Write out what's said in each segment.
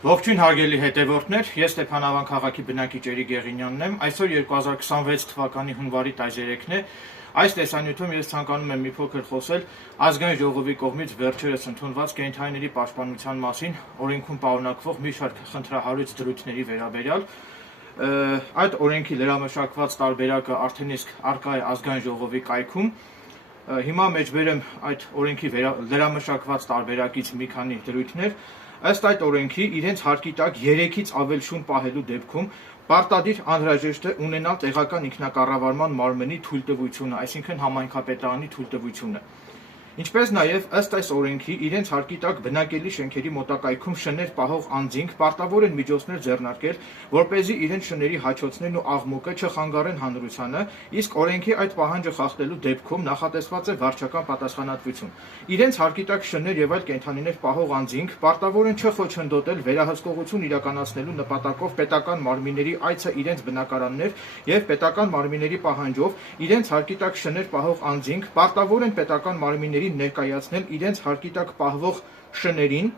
Ողջույն հարգելի հետևորդներ, ես Ստեփանավան քաղաքի բնակիչ Էրիկ Գեղինյանն եմ։ Այսօր 2026 թվականի հունվարի 13-ն է։ Այս տեսանյութում ես ցանկանում եմ մի փոքր խոսել Ազգային ժողովի կողմից վերջերս ընդունված կենդանիների պաշտպանության մասին օրենքում պարունակվող մի շարք խնդրահարույց դրույթների վերաբերյալ։ Այդ օրենքի լրամշակված տարբերակը արդեն իսկ առկա է Ազգային ժողովի կայքում։ Հիմա մեջբերեմ այդ օրենքի լրամշակված տարբերակից մի քանի դրույթներ։ Ըստ այդ օրենքի իրենց հարկի տակ 3-ից ավել շուն պահելու դեպքում պարտադիր անհրաժեշտ է ունենալ տեղական ինքնակառավարման մարմնի թույլտվությունը, այսինքն համայնքապետարանի թույլտվությունը։ Ինչպես նաև ըստ այս օրենքի իրենց հարկի տակ բնակելի շենքերի մոտակայքում շներ պահող անձինք պարտավոր են միջոցներ ձեռնարկել, որպեսզի իրենց շների հաչոցներն ու աղմուկը չխանգարեն հանրությանը, իսկ օրենքի այդ պահանջը խախտելու դեպքում նախատեսված է վարչական պատասխանատվություն։ Իրենց հարկի տակ շներ եւ այլ կենդանիներ պահող անձինք պարտավոր են չխոչընդոտել վերահսկողություն իրականացնելու նպատակով պետական մարմինների այցը իրենց բնակարաններ եւ պետական մարմինների պահանջով իրենց հարկի տակ շներ պահող անձինք պարտավոր են պետական մարմինների ներկայացնել իրենց հարկի տակ պահվող շներին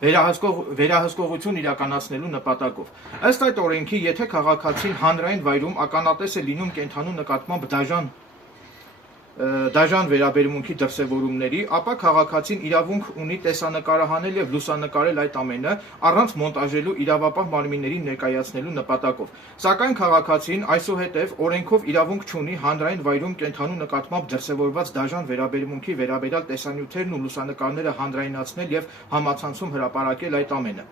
վերահսկողություն իրականացնելու նպատակով։ Ըստ այդ օրենքի, եթե քաղաքացին հանրային վայրում ականատես է լինում կենդանու նկատմամբ դաժան վերաբերմունքի դրսևորումների, ապա քաղաքացին իրավունք ունի տեսանկարահանել եւ լուսանկարել այդ ամենը առանց մոնտաժելու իրավապահ մարմիններին ներկայացնելու նպատակով։ Սակայն քաղաքացին այսուհետև օրենքով իրավունք չունի հանրային վայրում կենդանու նկատմամբ դրսևորված դաժան վերաբերմունքի վերաբերյալ տեսանյութերն ու լուսանկարները հանրայնացնել եւ համացանցում հրապարակել այդ ամենը։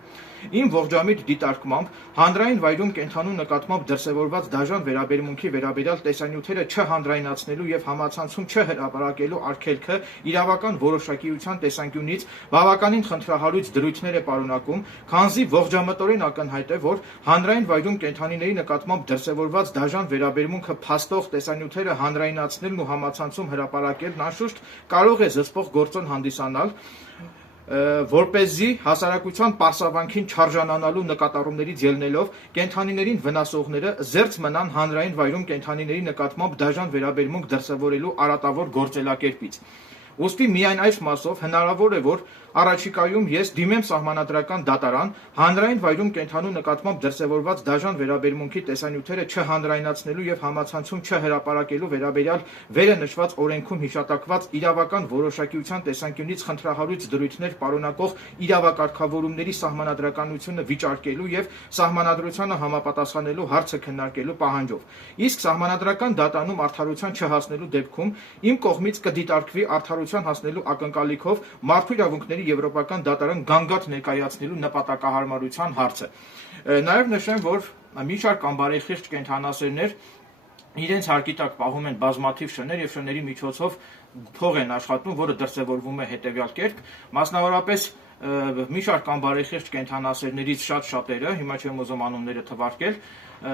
Իմ ողջամիտ դիտարկմամբ հանրային վայրում կենդանու նկատմամբ դրսևորված դաժան վերաբերմունքի վերաբերյալ տեսանյութերը չհանրայնացնելու եւ համացանցում չհրապարակելու արգելքը իրավական որոշակիության տեսանկյունից բավականին խնդրահարույց դրույթներ է պարունակում, քանզի ողջամտորեն ակնհայտ է, որ հանրային վայրում կենդանիների նկատմամբ դրսևորված դաժան վերաբերմունքը փաստող տեսանյութերը հանրայնացնելն ու համացանցում հրապարակելն անշուշտ կարող է զսպող գործոն հանդիսանալ, որպեսզի հասարակության պարսավանքին չարժանանալու նկատառումներից ելնելով կենդանիներին վնասողները զերծ մնան հանրային վայրում կենդանիների նկատմամբ դաժան վերաբերմունք դրսևորելու արատավոր գործելակերպից։ Ուստի միայն այս մասով հնարավոր է, որ առաջիկայում ես դիմեմ սահմանադրական դատարան հանրային վայրում կենդանու նկատմամբ դրսևորված դաժան վերաբերմունքի տեսանյութերը չհանրայնացնելու եւ համացանցում չհրապարակելու վերաբերյալ վերը նշված օրենքում հիշատակված իրավական որոշակիության տեսանկյունից խնդրահարույց դրույթներ պարունակող իրավակարգավորումների սահմանադրականությունը վիճարկելու եւ սահմանադրությանը համապատասխանելու հարցը քննարկելու պահանջով։ Իսկ սահմանադրական դատանում արդարության չհասնելու դեպքում իմ կողմից կդիտարկվի արդարության հասնելու ակնկալիքով մարդու իրավունքների Եվրոպական դատարան գանգատ ներկայացնելու նպատակահարմարության հարցը։ Նաև նշեմ, որ մի շարք անբարեխիղճ կենդանասերներ իրենց հարկի տակ պահում են բազմաթիվ շներ եւ շների միջոցով փող են աշխատում, որը դրսևորվում է հետեւյալ կերպ, մասնավորապես մի շարք անբարեխիղճ կենդանասերներից շատերը, հիմա չեմ ուզում անունները թվարկել,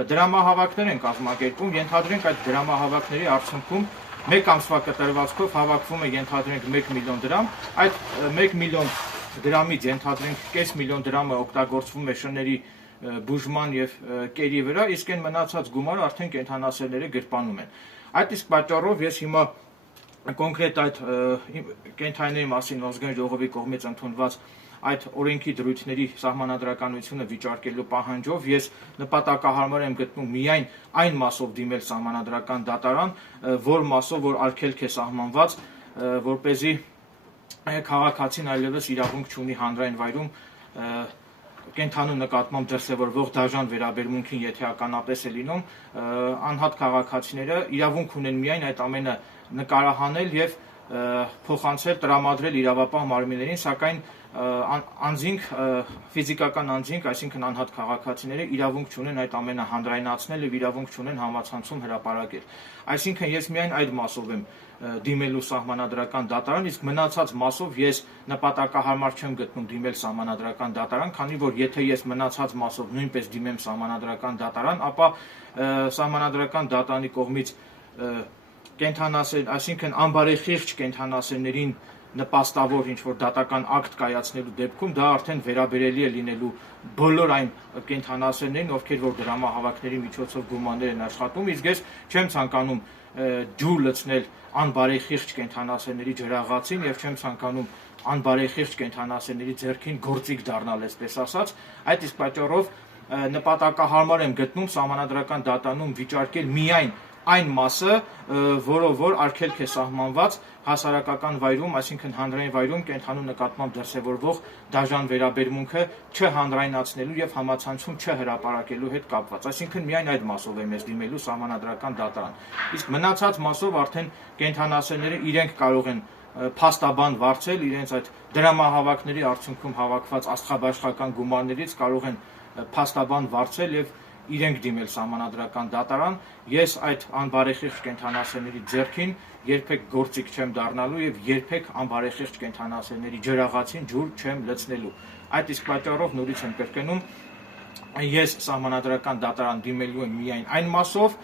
դրամահավաքներ են կազմակերպում, ենթադրենք այդ դրամահավաքների արդյունքում մեկ ամսվա կտրվածքով հավաքվում է ենթադրենք 1 միլիոն դրամ, այդ 1 միլիոն դրամից ենթադրենք կես միլիոն դրամը օգտագործվում է շների բուժման եւ կերի վրա, իսկ այն մնացած գումարը արդեն կենդանասերները գրպանում են։ Այդ իսկ պատճառով ես հիմա կոնկրետ այդ կենդանիների մասին Ազգային ժողովի կողմից ընդունված այդ օրենքի դրույթների սահմանադրականությունը վիճարկելու պահանջով ես նպատակահարմար եմ գտնում միայն այն մասով դիմել սահմանադրական դատարան, որ մասով որ արգելք է սահմանված, որպեսզի քաղաքացին այլևս իրավունք չունի հանրային վայրում կենդանու նկատմամբ դրսևորվող դաժան վերաբերմունքին եթե ականատես է լինում, անհատ քաղաքացիները իրավունք ունեն միայն այդ ամենը նկարահանել եւ փոխանցել, տրամադրել իրավապահ մարմիններին, սակայն անձինք, ֆիզիկական անձինք, այսինքն անհատ քաղաքացիները իրավունք չունեն այդ ամենը հանրայնացնել եւ իրավունք չունեն համացանցում հրապարակել։ Այսինքն ես միայն այդ մասով եմ դիմելու սահմանադրական դատարան, իսկ մնացած մասով ես նպատակահարմար չեմ գտնում դիմել սահմանադրական դատարան, քանի որ եթե ես մնացած մասով նույնպես դիմեմ սահմանադրական դատարան, ապա սահմանադրական դատարանի կողմից կենդանասեր, այսինքն անբարեխիղճ կենդանասերներին նպաստավոր ինչ-որ դատական ակտ կայացնելու դեպքում դա արդեն վերաբերելի է լինելու բոլոր այն կենդանասերներին, ովքեր որ դրամահավաքների միջոցով գումարներ են աշխատում, իսկ ես չեմ ցանկանում ջուր լցնել անբարեխիղճ կենդանասերների ջրաղացին եւ չեմ ցանկանում անբարեխիղճ կենդանասերների ձեռքին գործիք դառնալ, այսպես ասած, այդ իսկ պատճառով նպատակահարմար եմ գտնում Սահմանադրական դատարանում վիճարկել միայն այն մասը, որով որ արգելք է սահմանված հասարակական վայրում, այսինքն հանրային վայրում կենդանու նկատմամբ դրսևորվող դաժան վերաբերմունքը չհանրայնացնելու եւ համացանցում չհրապարակելու հետ կապված, այսինքն միայն այդ մասով եմ ես դիմելու Սահմանադրական դատարան, իսկ մնացած մասով արդեն կենդանասերները իրենք կարող են փաստաբան վարձել իրենց այդ դրամահավաքների արդյունքում հավաքված աստղաբաշխական գումարներից կարող են փաստաբան վարձել եւ իրենք դիմել Սահմանադրական դատարան, ես այդ անբարեխիղճ կենդանասերների ձեռքին երբեք գործիք չեմ դառնալու եւ երբեք անբարեխիղճ կենդանասերների ջրաղացին ջուր չեմ լցնելու։ Այդ իսկ պատճառով նորից եմ կրկնում, ես Սահմանադրական դատարան դիմելու եմ միայն այն մասով,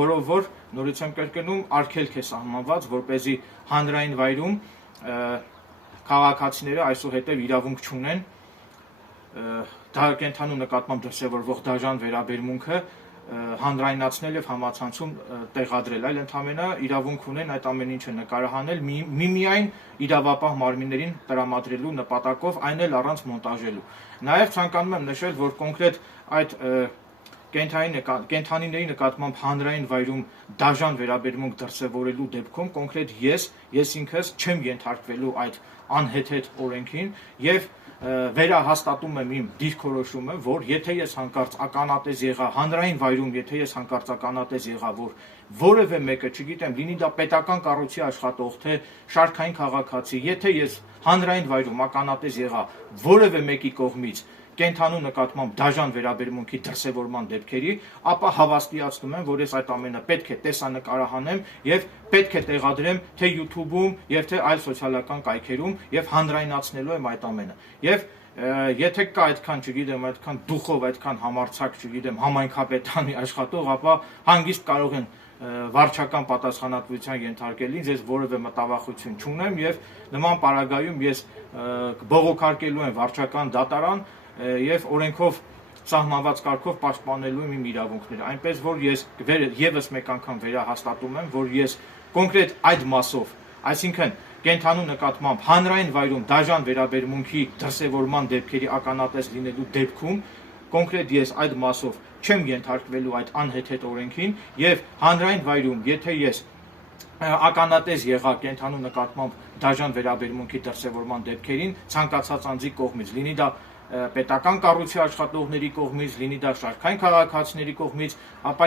որով որ նորից եմ կրկնում, արգելք է սահմանված, որպեսզի հանրային վայրում քաղաքացիները այսուհետև իրավունք չունեն կենդանու նկատմամբ դրսևորվող դաժան վերաբերմունքը հանրայնացնել եւ համացանցում տեղադրել, այլ ընդհանրապես իրավունք ունեն այդ ամեն ինչը նկարահանել միմիայն իրավապահ մարմիններին տրամադրելու նպատակով, այն էլ առանց մոնտաժելու։ Նաեւ ցանկանում եմ նշել, որ կոնկրետ այդ կենդանիների նկատմամբ հանրային վայրում դաժան վերաբերմունք դրսևորելու դեպքում կոնկրետ ես ինքս չեմ ենթարկվելու այդ անհեթեթ օրենքին եւ վերահաստատում եմ իմ դիրքորոշումը, որ եթե ես հանկարծ ականատես եղա հանրային վայրում, եթե ես հանկարծ ականատես եղա, որ որևէ մեկը, չգիտեմ, լինի դա պետական կառույցի աշխատող, թե շարքային քաղաքացի, եթե ես հանրային վայրում ականատես եղա որևէ մեկի կողմից կենդանու նկատմամբ դաժան վերաբերմունքի դրսևորման դեպքերի, ապա հավաստիացնում եմ, որ ես այդ ամենը պետք է տեսանկարահանեմ եւ պետք է տեղադրեմ թե YouTube-ում եւ թե այլ սոցիալական կայքերում եւ հանրայնացնելու եմ այդ ամենը։ Եվ եթե կա այդքան, չգիտեմ, այդքան դուխով, այդքան համարձակ, չգիտեմ, համայնքապետանի աշխատող, ապա հանգիստ կարող են վարչական պատասխանատվության ենթարկել ինձ, ես որևէ մտավախություն չունեմ եւ նման պարագայում ես բողոքարկելու եմ վարչական դատարան եւ օրենքով սահմանված կարգով պաշտպանելու եմ իմ իրավունքները, այնպես որ ես եւս մեկ անգամ վերահաստատում եմ, որ ես կոնկրետ այդ մասով, այսինքն կենդանու նկատմամբ հանրային վայրում դաժան վերաբերմունքի դրսևորման դեպքերի ականատես լինելու դեպքում կոնկրետ ես այդ մասով չեմ ենթարկվելու այդ անհեթեթ օրենքին եւ հանրային վայրում, եթե ես ականատես եղա կենդանու նկատմամբ դաժան վերաբերմունքի դրսևորման դեպքերին ցանկացած անձի կողմից, լինի դա պետական կառույցի աշխատողների կողմից, լինի դա շարքային քաղաքացիների կողմից, ապա